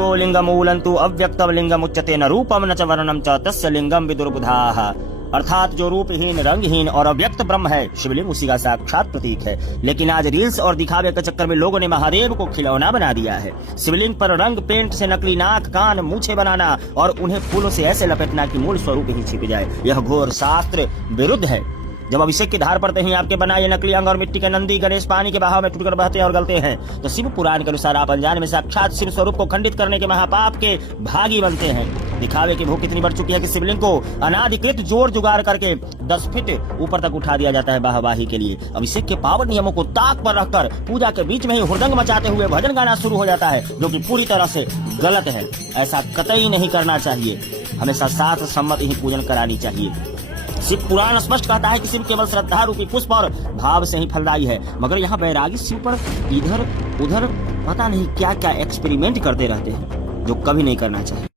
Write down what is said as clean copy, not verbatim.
को लिंगमूलं तु अव्यक्तम लिंगम उच्यते न रूपम न च वर्णम च तस्य लिंगम विदुर्बुधाः। अर्थात जो रूपहीन, रंगहीन और अव्यक्त ब्रह्म है, शिवलिंग उसी का साक्षात प्रतीक है। लेकिन आज रील्स और दिखावे के चक्कर में लोगों ने महादेव को खिलौना बना दिया है। शिवलिंग पर रंग पेंट से नकली नाक, कान, मूछें बनाना और उन्हें फूलों से ऐसे लपेटना कि मूल स्वरूप ही छिप जाए, यह घोर शास्त्र विरुद्ध है। जब अभिषेक की धार पड़ते ही आपके बनाए नकली अंग और मिट्टी के नंदी गणेश पानी के बहाव में टूटकर बहते और गलते हैं, तो शिव पुराण के अनुसार आप अनजाने में साक्षात शिव स्वरूप को खंडित करने के महापाप के भागी बनते हैं। दिखावे की भूख इतनी बढ़ चुकी है कि शिवलिंग को अनाधिकृत जोर जुगाड़ करके 10 फीट ऊपर तक उठा दिया जाता है वाहवाही के लिए। अभिषेक के पावन नियमों को ताक पर रखकर पूजा के बीच में ही हुड़दंग मचाते हुए भजन गाना शुरू हो जाता है, जो कि पूरी तरह से गलत है। ऐसा कतई नहीं करना चाहिए। हमेशा शास्त्र सम्मत ही पूजन करानी चाहिए। शिव पुराण स्पष्ट कहता है कि शिव केवल श्रद्धा रूपी पुष्प और भाव से ही फलदायी है, मगर यहाँ बैरागी शिव पर इधर उधर पता नहीं क्या क्या एक्सपेरिमेंट करते रहते हैं, जो कभी नहीं करना चाहिए।